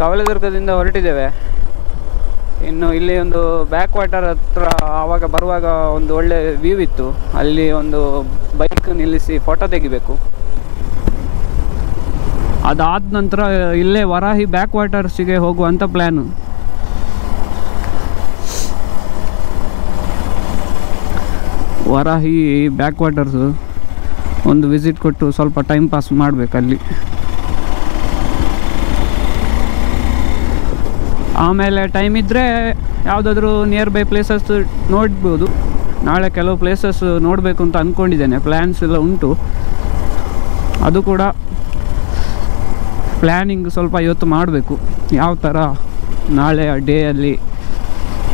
ಕವಲೇದುರ್ಗದಿಂದ ಹೊರಟಿದ್ದೇವೆ. ಇನ್ನು ಇಲ್ಲಿ ಒಂದು ಬ್ಯಾಕ್ ವಾಟರ್ ಹತ್ರ ಆವಾಗ ಬರುವಾಗ ಒಂದು ಒಳ್ಳೆ ವ್ಯೂ ಇತ್ತು. ಅಲ್ಲಿ ಒಂದು ಬೈಕ್ ನಿಲ್ಲಿಸಿ ಫೋಟೋ ತೆಗಿಬೇಕು. ಅದಾದ ನಂತರ ಇಲ್ಲೇ ವರಾಹಿ ಬ್ಯಾಕ್ ವಾಟರ್ಸಿಗೆ ಹೋಗುವಂಥ ಪ್ಲ್ಯಾನು. ವರಾಹಿ ಬ್ಯಾಕ್ ವಾಟರ್ಸು ಒಂದು ವಿಸಿಟ್ ಕೊಟ್ಟು ಸ್ವಲ್ಪ ಟೈಮ್ ಪಾಸ್ ಮಾಡಬೇಕಲ್ಲಿ. ಆಮೇಲೆ ಟೈಮ್ ಇದ್ದರೆ ಯಾವುದಾದ್ರೂ ನಿಯರ್ ಬೈ ಪ್ಲೇಸಸ್ ನೋಡ್ಬೋದು. ನಾಳೆ ಕೆಲವು ಪ್ಲೇಸಸ್ ನೋಡಬೇಕು ಅಂತ ಅಂದ್ಕೊಂಡಿದ್ದೇನೆ. ಪ್ಲ್ಯಾನ್ಸ್ ಎಲ್ಲ ಉಂಟು. ಅದು ಕೂಡ ಪ್ಲ್ಯಾನಿಂಗ್ ಸ್ವಲ್ಪ ಇವತ್ತು ಮಾಡಬೇಕು, ಯಾವ ಥರ ನಾಳೆ ಡೇಯಲ್ಲಿ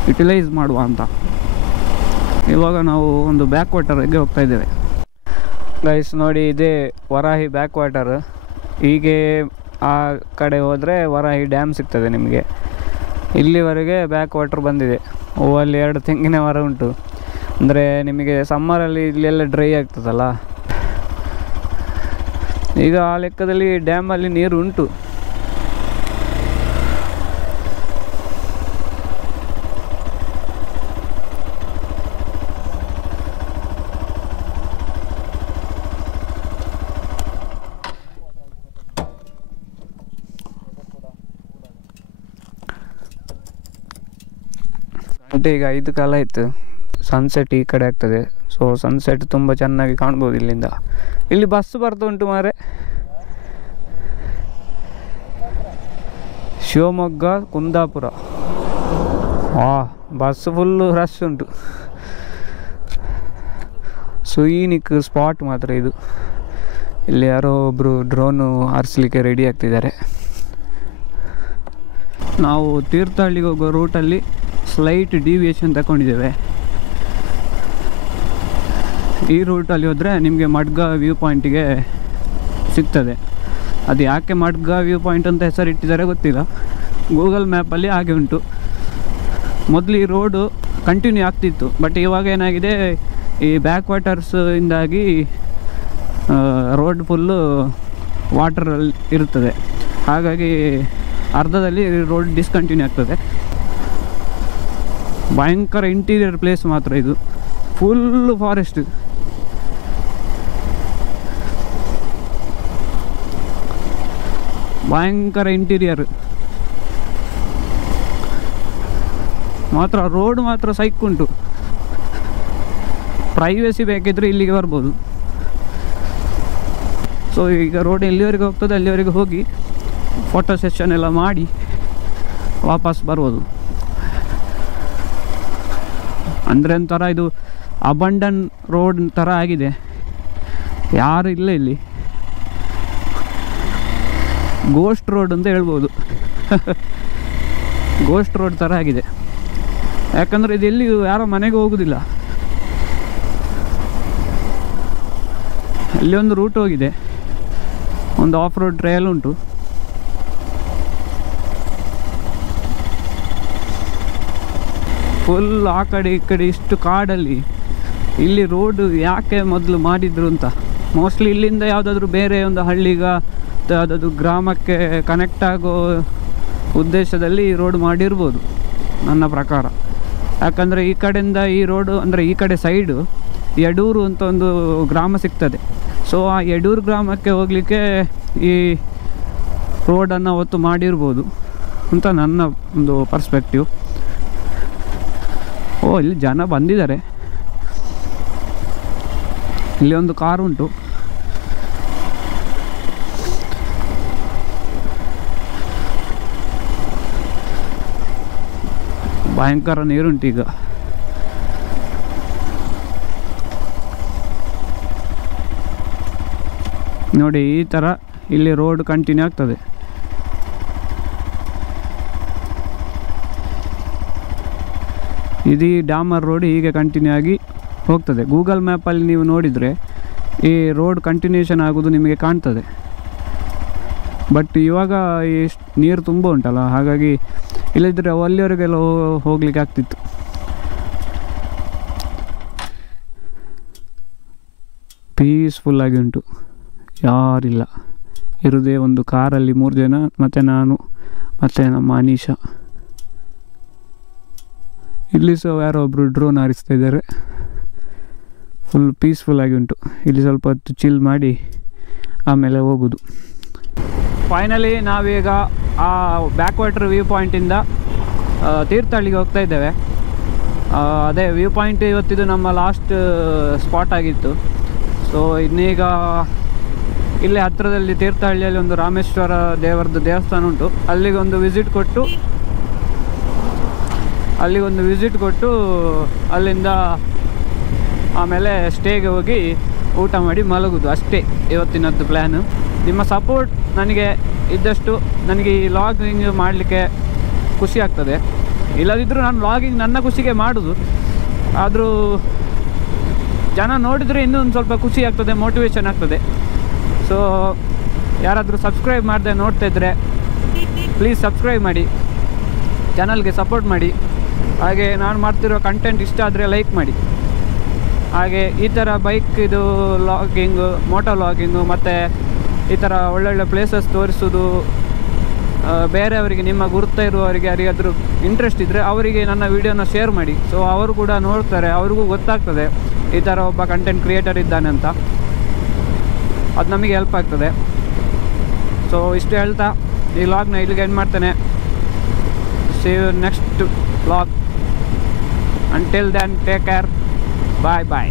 ಯುಟಿಲೈಸ್ ಮಾಡುವ ಅಂತ. ಇವಾಗ ನಾವು ಒಂದು ಬ್ಯಾಕ್ ವಾಟರ್ಗೆ ಹೋಗ್ತಾ ಇದ್ದೇವೆ. ಗೈಸ್ ನೋಡಿ, ಇದೇ ವರಾಹಿ ಬ್ಯಾಕ್ ವಾಟರ್. ಹೀಗೆ ಆ ಕಡೆ ಹೋದರೆ ವರಾಹಿ ಡ್ಯಾಮ್ ಸಿಗ್ತದೆ ನಿಮಗೆ. ಇಲ್ಲಿವರೆಗೆ ಬ್ಯಾಕ್ ವಾಟರ್ ಬಂದಿದೆ. ಅಲ್ಲಿ 2 ತೆಂಗಿನ ಮರ ಉಂಟು. ಅಂದರೆ ನಿಮಗೆ ಸಮ್ಮರಲ್ಲಿ ಇಲ್ಲೆಲ್ಲ ಡ್ರೈ ಆಗ್ತದಲ್ಲ. ಈಗ ಆ ಲೆಕ್ಕದಲ್ಲಿ ಡ್ಯಾಮಲ್ಲಿ ನೀರು ಉಂಟು. ಗಂಟೆ ಈಗ 5 ಕಾಲ ಆಯಿತು. ಸನ್ಸೆಟ್ ಈ ಕಡೆ ಆಗ್ತದೆ. ಸೊ ಸನ್ಸೆಟ್ ತುಂಬ ಚೆನ್ನಾಗಿ ಕಾಣ್ಬೋದು ಇಲ್ಲಿಂದ. ಇಲ್ಲಿ ಬಸ್ ಬರ್ತಾ ಉಂಟು ಮಾರೆ. Shivamogga Kundapura. Bus full rush ಉಂಟು. ಸುಯಿನಿಕ್ ಸ್ಪಾಟ್ ಮಾತ್ರ ಇದು. ಇಲ್ಲಿ ಯಾರೋ ಒಬ್ಬರು ಡ್ರೋನು ಹಾರಿಸ್ಲಿಕ್ಕೆ ರೆಡಿ ಆಗ್ತಿದ್ದಾರೆ. ನಾವು ತೀರ್ಥಹಳ್ಳಿಗೆ ಹೋಗೋ ರೂಟಲ್ಲಿ ಸ್ಲೈಟ್ ಡಿವಿಯೇಷನ್ ತಗೊಂಡಿದ್ದೇವೆ. ಈ ರೂಟಲ್ಲಿ ಹೋದರೆ ನಿಮಗೆ ಮಡ್ಗ ವ್ಯೂ ಪಾಯಿಂಟಿಗೆ ಸಿಗ್ತದೆ. ಅದು ಯಾಕೆ ಮಡ್ಗ ವ್ಯೂ ಪಾಯಿಂಟ್ ಅಂತ ಹೆಸರಿಟ್ಟಿದ್ದಾರೆ ಗೊತ್ತಿಲ್ಲ. ಗೂಗಲ್ ಮ್ಯಾಪಲ್ಲಿ ಹಾಗೆ ಉಂಟು. ಮೊದಲು ಈ ರೋಡು ಕಂಟಿನ್ಯೂ ಆಗ್ತಿತ್ತು. ಬಟ್ ಇವಾಗ ಏನಾಗಿದೆ, ಈ ಬ್ಯಾಕ್ ವಾಟರ್ಸ್ ಇಂದಾಗಿ ರೋಡ್ ಫುಲ್ಲು ವಾಟರಲ್ಲಿ ಇರುತ್ತದೆ. ಹಾಗಾಗಿ ಅರ್ಧದಲ್ಲಿ ರೋಡ್ ಡಿಸ್ಕಂಟಿನ್ಯೂ ಆಗ್ತದೆ. ಭಯಂಕರ ಇಂಟೀರಿಯರ್ ಪ್ಲೇಸ್ ಮಾತ್ರ ಇದು. Full forest. ಭಯಂಕರ ಇಂಟೀರಿಯರ್ ಮಾತ್ರ. ರೋಡ್ ಮಾತ್ರ ಸೈಕ್ ಉಂಟು. ಪ್ರೈವೇಸಿ ಬೇಕಿದ್ರೆ ಇಲ್ಲಿಗೆ ಬರ್ಬೋದು. ಸೊ ಈಗ ರೋಡ್ ಎಲ್ಲಿವರೆಗೆ ಹೋಗ್ತದೆ ಅಲ್ಲಿವರೆಗೆ ಹೋಗಿ ಫೋಟೋ ಸೆಷನ್ ಎಲ್ಲ ಮಾಡಿ ವಾಪಸ್ ಬರ್ಬೋದು. ಅಂದರೆ ಒಂಥರ ಇದು ಅಬಂಡನ್ ರೋಡ್ ಥರ ಆಗಿದೆ. ಯಾರು ಇಲ್ಲ ಇಲ್ಲಿ. ಗೋಸ್ಟ್ ರೋಡ್ ಅಂತ ಹೇಳ್ಬೋದು. ಗೋಸ್ಟ್ ರೋಡ್ ಥರ ಆಗಿದೆ. ಯಾಕಂದರೆ ಇದು ಎಲ್ಲಿ ಯಾರೋ ಮನೆಗೆ ಹೋಗೋದಿಲ್ಲ. ಅಲ್ಲಿ ಒಂದು ರೂಟ್ ಹೋಗಿದೆ. ಒಂದು ಆಫ್ ರೋಡ್ ಟ್ರಯಲ್ ಉಂಟು. ಫುಲ್ ಆ ಕಡೆ ಈ ಕಡೆ ಇಷ್ಟು ಕಾಡಲ್ಲಿ ಇಲ್ಲಿ ರೋಡ್ ಯಾಕೆ ಮೊದಲು ಮಾಡಿದ್ರು ಅಂತ. ಮೋಸ್ಟ್ಲಿ ಇಲ್ಲಿಂದ ಯಾವುದಾದ್ರೂ ಬೇರೆ ಒಂದು ಹಳ್ಳಿಗ ಯಾವುದಾದ್ರೂ ಗ್ರಾಮಕ್ಕೆ ಕನೆಕ್ಟ್ ಆಗೋ ಉದ್ದೇಶದಲ್ಲಿ ಈ ರೋಡ್ ಮಾಡಿರ್ಬೋದು ನನ್ನ ಪ್ರಕಾರ. ಯಾಕಂದರೆ ಈ ಕಡೆಯಿಂದ ಈ ರೋಡು, ಅಂದರೆ ಈ ಕಡೆ ಸೈಡು ಯಡೂರು ಅಂತ ಒಂದು ಗ್ರಾಮ ಸಿಗ್ತದೆ. ಸೊ ಆ ಯಡೂರು ಗ್ರಾಮಕ್ಕೆ ಹೋಗಲಿಕ್ಕೆ ಈ ರೋಡನ್ನು ಅವತ್ತು ಮಾಡಿರ್ಬೋದು ಅಂತ ನನ್ನ ಒಂದು ಪರ್ಸ್ಪೆಕ್ಟಿವ್. ಇಲ್ಲಿ ಜನ ಬಂದಿದ್ದಾರೆ. ಇಲ್ಲಿ ಒಂದು ಕಾರು ಉಂಟು. ಭಯಂಕರ ನೀರುಂಟು ಈಗ. ನೋಡಿ, ಈ ಥರ ಇಲ್ಲಿ ರೋಡ್ ಕಂಟಿನ್ಯೂ ಆಗ್ತದೆ. ಇದು ಡಾಮರ್ ರೋಡ್ ಹೀಗೆ ಕಂಟಿನ್ಯೂ ಆಗಿ ಹೋಗ್ತದೆ. ಗೂಗಲ್ ಮ್ಯಾಪಲ್ಲಿ ನೀವು ನೋಡಿದರೆ ಈ ರೋಡ್ ಕಂಟಿನ್ಯೂಷನ್ ಆಗೋದು ನಿಮಗೆ ಕಾಣ್ತದೆ. ಬಟ್ ಇವಾಗ ಈ ನೀರು ತುಂಬ ಉಂಟಲ್ಲ, ಹಾಗಾಗಿ ಇಲ್ಲದಿದ್ದರೆ ಅಲ್ಲಿವರೆಗೆಲ್ಲ ಹೋಗ್ಲಿಕ್ಕೆ ಆಗ್ತಿತ್ತು. ಪೀಸ್ಫುಲ್ಲಾಗಿ ಉಂಟು, ಯಾರಿಲ್ಲ. ಇರೋದೇ ಒಂದು ಕಾರಲ್ಲಿ 3 ಜನ ಮತ್ತು ನಾನು ಮತ್ತು ನಮ್ಮ ಅನೀಶಾ. ಇಲ್ಲಿ ಸಹ ಯಾರೋ ಒಬ್ಬರು ಡ್ರೋನ್ ಹಾರಿಸ್ತಾ ಇದ್ದಾರೆ. ಫುಲ್ ಪೀಸ್ಫುಲ್ಲಾಗಿ ಉಂಟು. ಇಲ್ಲಿ ಸ್ವಲ್ಪ ಹೊತ್ತು ಚಿಲ್ ಮಾಡಿ ಆಮೇಲೆ ಹೋಗೋದು. ಫೈನಲಿ ನಾವೀಗ ಆ ಬ್ಯಾಕ್ ವಾಟರ್ ವ್ಯೂ ಪಾಯಿಂಟಿಂದ ತೀರ್ಥಹಳ್ಳಿಗೆ ಹೋಗ್ತಾ ಇದ್ದೇವೆ. ಅದೇ ವ್ಯೂ ಪಾಯಿಂಟ್ ಇವತ್ತಿದು ನಮ್ಮ ಲಾಸ್ಟ್ ಸ್ಪಾಟ್ ಆಗಿತ್ತು. ಸೊ ಇನ್ನೀಗ ಇಲ್ಲೇ ಹತ್ತಿರದಲ್ಲಿ ತೀರ್ಥಹಳ್ಳಿಯಲ್ಲಿ ಒಂದು ರಾಮೇಶ್ವರ ದೇವರದ್ದು ದೇವಸ್ಥಾನ ಉಂಟು. ಅಲ್ಲಿಗೊಂದು ವಿಸಿಟ್ ಕೊಟ್ಟು ಅಲ್ಲಿಂದ ಆಮೇಲೆ ಸ್ಟೇಗೆ ಹೋಗಿ ಊಟ ಮಾಡಿ ಮಲಗೋದು ಅಷ್ಟೇ ಇವತ್ತಿನದ್ದು ಪ್ಲ್ಯಾನು. ನಿಮ್ಮ ಸಪೋರ್ಟ್ ನನಗೆ ಇದ್ದಷ್ಟು ನನಗೆ ಈ ಲಾಗಿಂಗ್ ಮಾಡಲಿಕ್ಕೆ ಖುಷಿ ಆಗ್ತದೆ. ಇಲ್ಲದಿದ್ದರೂ ನಾನು ಲಾಗಿಂಗ್ ನನ್ನ ಖುಷಿಗೆ ಮಾಡೋದು. ಆದರೂ ಜನ ನೋಡಿದರೆ ಇನ್ನೂ ಒಂದು ಸ್ವಲ್ಪ ಖುಷಿ ಆಗ್ತದೆ, ಮೋಟಿವೇಶನ್ ಆಗ್ತದೆ. ಸೊ ಯಾರಾದರೂ ಸಬ್ಸ್ಕ್ರೈಬ್ ಮಾಡದೆ ನೋಡ್ತಾ ಇದ್ದರೆ ಪ್ಲೀಸ್ ಸಬ್ಸ್ಕ್ರೈಬ್ ಮಾಡಿ, ಚಾನಲ್ಗೆ ಸಪೋರ್ಟ್ ಮಾಡಿ. ಹಾಗೆ ನಾನು ಮಾಡ್ತಿರೋ ಕಂಟೆಂಟ್ ಇಷ್ಟ ಆದರೆ ಲೈಕ್ ಮಾಡಿ. ಹಾಗೆ ಈ ಥರ ಬೈಕ್ ಇದು ಲಾಗಿಂಗು, ಮೋಟೋ ಲಾಗಿಂಗು ಮತ್ತು ಈ ಥರ ಒಳ್ಳೊಳ್ಳೆ ಪ್ಲೇಸಸ್ ತೋರಿಸೋದು ಬೇರೆಯವರಿಗೆ, ನಿಮ್ಮ ಗುರುತ ಇರುವವರಿಗೆ ಯಾರಿಗಾದರೂ ಇಂಟ್ರೆಸ್ಟ್ ಇದ್ದರೆ ಅವರಿಗೆ ನನ್ನ ವೀಡಿಯೋನ ಶೇರ್ ಮಾಡಿ. ಸೊ ಅವರು ಕೂಡ ನೋಡ್ತಾರೆ, ಅವ್ರಿಗೂ ಗೊತ್ತಾಗ್ತದೆ ಈ ಥರ ಒಬ್ಬ ಕಂಟೆಂಟ್ ಕ್ರಿಯೇಟರ್ ಇದ್ದಾನೆ ಅಂತ. ಅದು ನಮಗೆ ಹೆಲ್ಪ್ ಆಗ್ತದೆ. ಸೊ ಇಷ್ಟು ಹೇಳ್ತಾ ಈ ವ್ಲಾಗ್ನ ಇಲ್ಲಿಗೆ ಎಂಡ್ ಮಾಡ್ತೇನೆ. See you next vlog. Until then, take care. Bye bye.